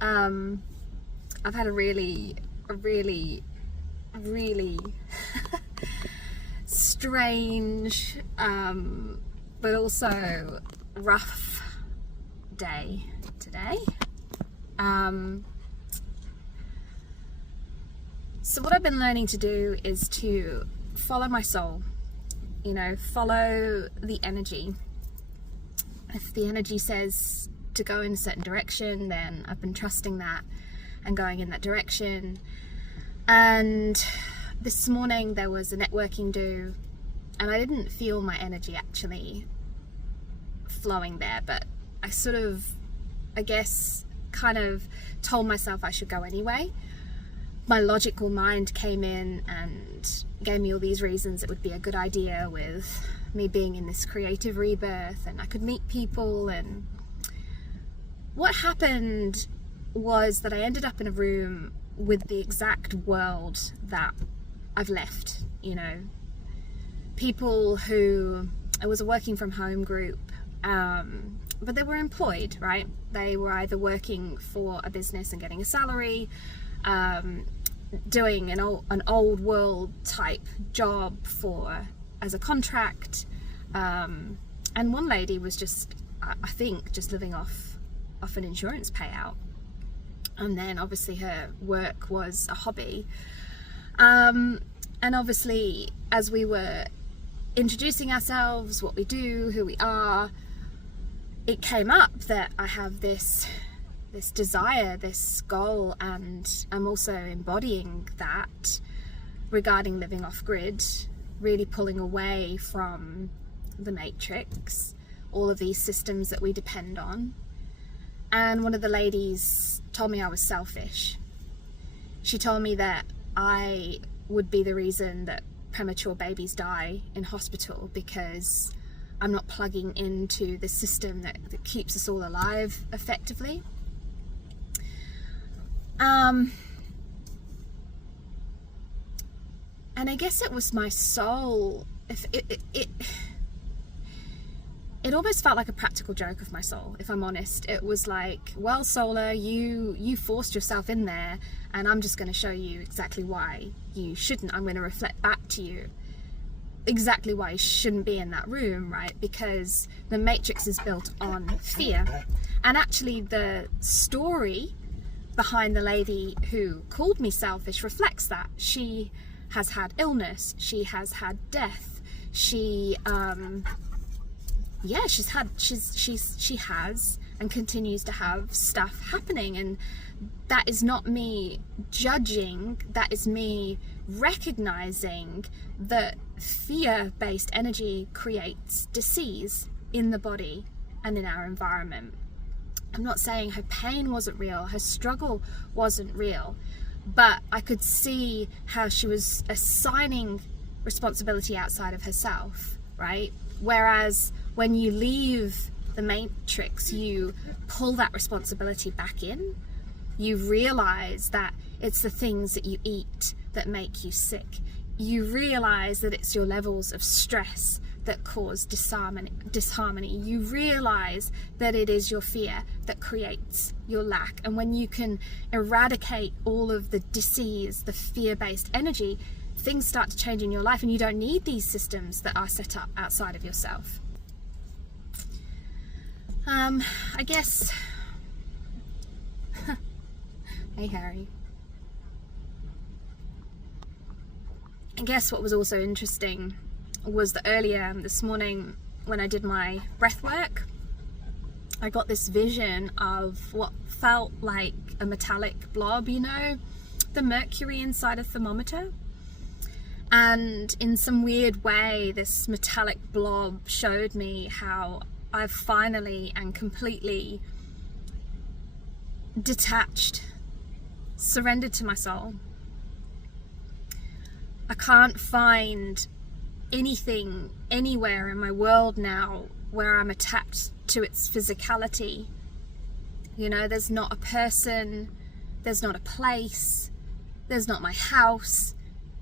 I've had a really strange, but also rough day today. So what I've been learning to do is to follow my soul, follow the energy. If the energy says to go in a certain direction, then I've been trusting that and going in that direction. And this morning there was a networking do, and I didn't feel my energy actually flowing there, but I sort of, kind of told myself I should go anyway. My logical mind came in and gave me all these reasons it would be a good idea, with me being in this creative rebirth and I could meet people. And what happened was that I ended up in a room with the exact world that I've left, people who, it was a working from home group, but they were employed, right? They were either working for a business and getting a salary, doing an old world type job as a contract, and one lady was just living off an insurance payout, and then obviously her work was a hobby, and obviously as we were introducing ourselves, what we do, who we are, it came up that I have this desire, this goal, and I'm also embodying that regarding living off grid, really pulling away from the matrix, all of these systems that we depend on. And one of the ladies told me I was selfish. She told me that I would be the reason that premature babies die in hospital because I'm not plugging into the system that keeps us all alive effectively. And I guess it was my soul. It almost felt like a practical joke of my soul, if I'm honest. It was like, well, Solar, you forced yourself in there, and I'm just going to show you exactly why you shouldn't. I'm going to reflect back to you exactly why you shouldn't be in that room, right? Because the matrix is built on fear. And actually the story behind the lady who called me selfish reflects that. She has had illness, she has had death, she has and continues to have stuff happening, and that is not me judging, that is me recognizing that fear-based energy creates disease in the body and in our environment. I'm not saying her pain wasn't real, her struggle wasn't real, but I could see how she was assigning responsibility outside of herself, right? Whereas when you leave the matrix, you pull that responsibility back in. You realize that it's the things that you eat that make you sick. You realize that it's your levels of stress that cause disharmony. You realize that it is your fear that creates your lack. And when you can eradicate all of the disease, the fear-based energy, things start to change in your life, and you don't need these systems that are set up outside of yourself. I guess hey Harry. I guess what was also interesting was that earlier this morning when I did my breath work, I got this vision of what felt like a metallic blob, the mercury inside a thermometer. And in some weird way, this metallic blob showed me how I've finally and completely detached, surrendered to my soul. I can't find anything anywhere in my world now where I'm attached to its physicality. There's not a person, there's not a place, there's not my house,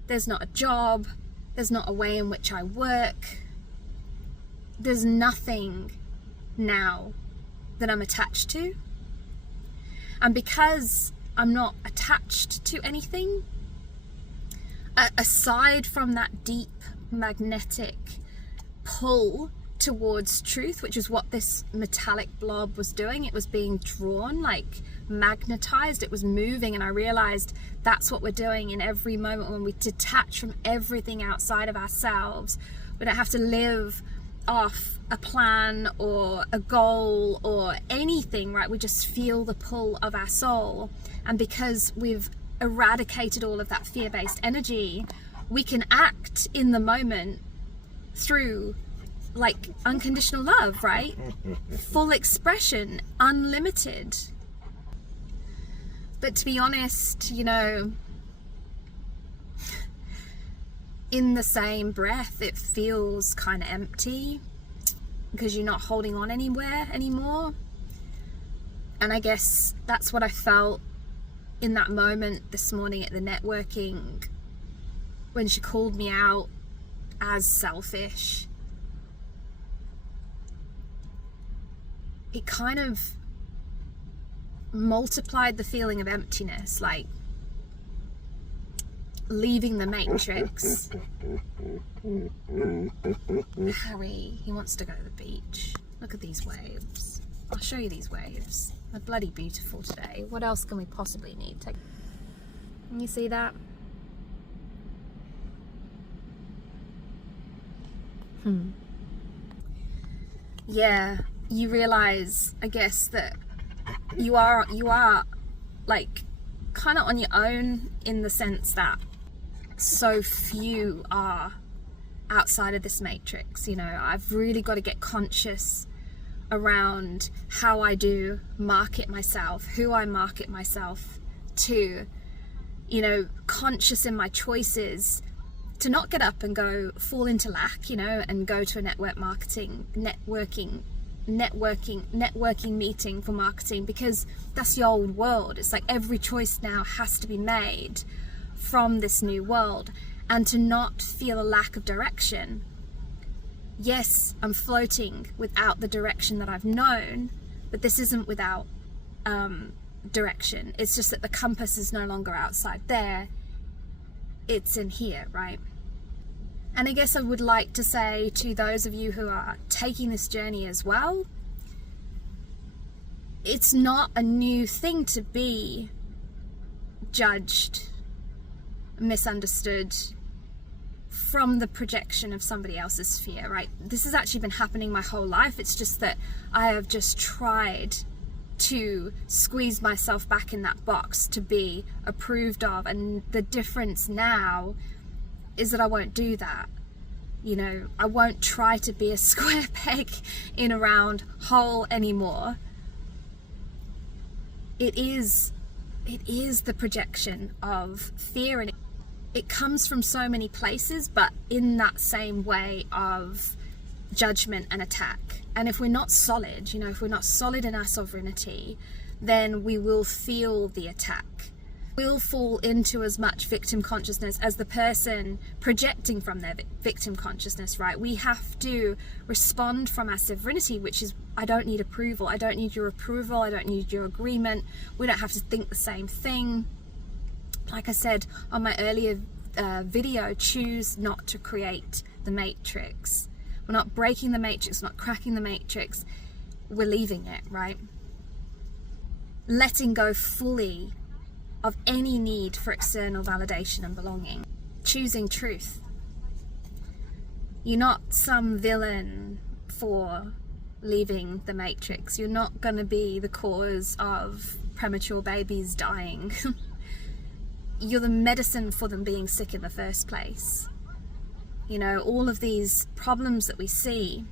there's not a job, there's not a way in which I work. There's nothing now that I'm attached to. And because I'm not attached to anything, aside from that deep magnetic pull towards truth, which is what this metallic blob was doing. It was being drawn, like magnetized, it was moving, and I realized that's what we're doing in every moment when we detach from everything outside of ourselves. We don't have to live off a plan or a goal or anything, right? We just feel the pull of our soul, and because we've eradicated all of that fear-based energy, we can act in the moment through like unconditional love, right? Full expression, unlimited. But to be honest, you know, in the same breath, it feels kind of empty because you're not holding on anywhere anymore. And I guess that's what I felt in that moment this morning at the networking, when she called me out as selfish. It kind of multiplied the feeling of emptiness, like leaving the matrix. Harry, he wants to go to the beach. Look at these waves. I'll show you these waves. They're bloody beautiful today. What else can we possibly need? Can you see that? Yeah, you realize, I guess, that you are like kind of on your own, in the sense that so few are outside of this matrix. You know, I've really got to get conscious around how I do market myself, who I market myself to, you know, conscious in my choices to not get up and go fall into lack, you know, and go to a networking meeting for marketing, because that's the old world. It's like every choice now has to be made from this new world, and to not feel a lack of direction. Yes, I'm floating without the direction that I've known, but this isn't without direction. It's just that the compass is no longer outside there, it's in here, right? And I guess I would like to say to those of you who are taking this journey as well, it's not a new thing to be judged, misunderstood from the projection of somebody else's fear, right? This has actually been happening my whole life. It's just that I have just tried to squeeze myself back in that box to be approved of, and the difference now is that I won't do that. You know, I won't try to be a square peg in a round hole anymore. It is the projection of fear, and it comes from so many places, but in that same way of judgment and attack. And if we're not solid, you know, if we're not solid in our sovereignty, then we will feel the attack. We'll fall into as much victim consciousness as the person projecting from their victim consciousness, right? We have to respond from our sovereignty, which is, I don't need approval. I don't need your approval. I don't need your agreement. We don't have to think the same thing. Like I said on my earlier video, choose not to create the matrix. We're not breaking the matrix, not cracking the matrix. We're leaving it, right? Letting go fully of any need for external validation and belonging. Choosing truth. You're not some villain for leaving the matrix. You're not going to be the cause of premature babies dying. You're the medicine for them being sick in the first place. You know, all of these problems that we see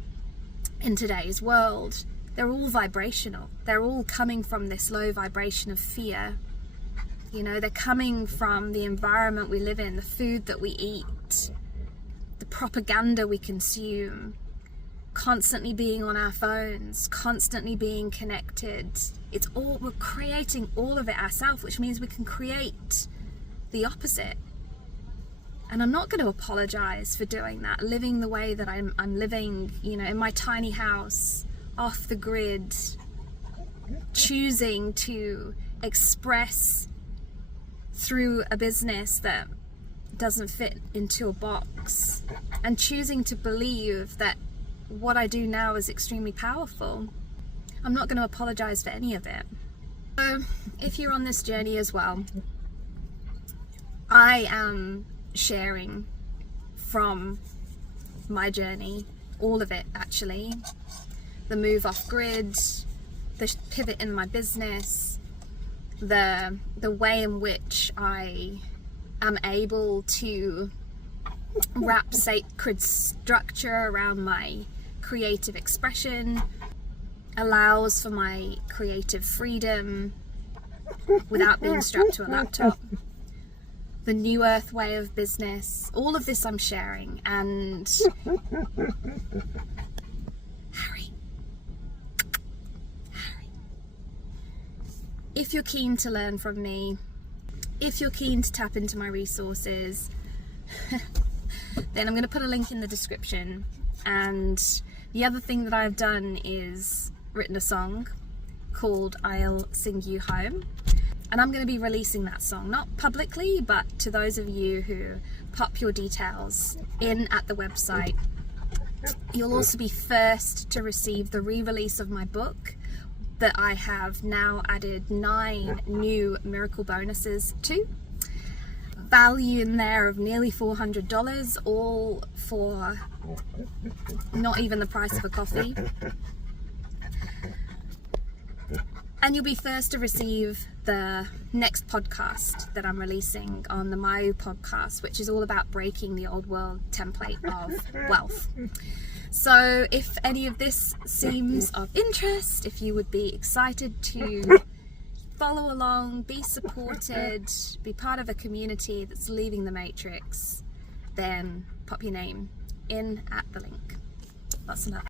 in today's world, they're all vibrational. They're all coming from this low vibration of fear. You know, they're coming from the environment we live in, the food that we eat, the propaganda we consume, constantly being on our phones, constantly being connected. It's all, we're creating all of it ourselves, which means we can create the opposite. And I'm not going to apologize for doing that, living the way that I'm living, you know, in my tiny house, off the grid, choosing to express through a business that doesn't fit into a box, and choosing to believe that what I do now is extremely powerful. I'm not going to apologize for any of it. So if you're on this journey as well, I am sharing from my journey, all of it actually. The move off grid, the pivot in my business, the way in which I am able to wrap sacred structure around my creative expression, allows for my creative freedom without being strapped to a laptop. The new earth way of business, all of this I'm sharing. And Harry, if you're keen to learn from me, if you're keen to tap into my resources, then I'm going to put a link in the description. And the other thing that I've done is written a song called I'll Sing You Home, and I'm going to be releasing that song, not publicly, but to those of you who pop your details in at the website. You'll also be first to receive the re-release of my book that I have now added 9 new miracle bonuses to. Value in there of nearly $400, all for not even the price of a coffee. And you'll be first to receive the next podcast that I'm releasing on the Mayu podcast, which is all about breaking the old world template of wealth. So if any of this seems of interest, if you would be excited to follow along, be supported, be part of a community that's leaving the matrix, then pop your name in at the link. That's enough.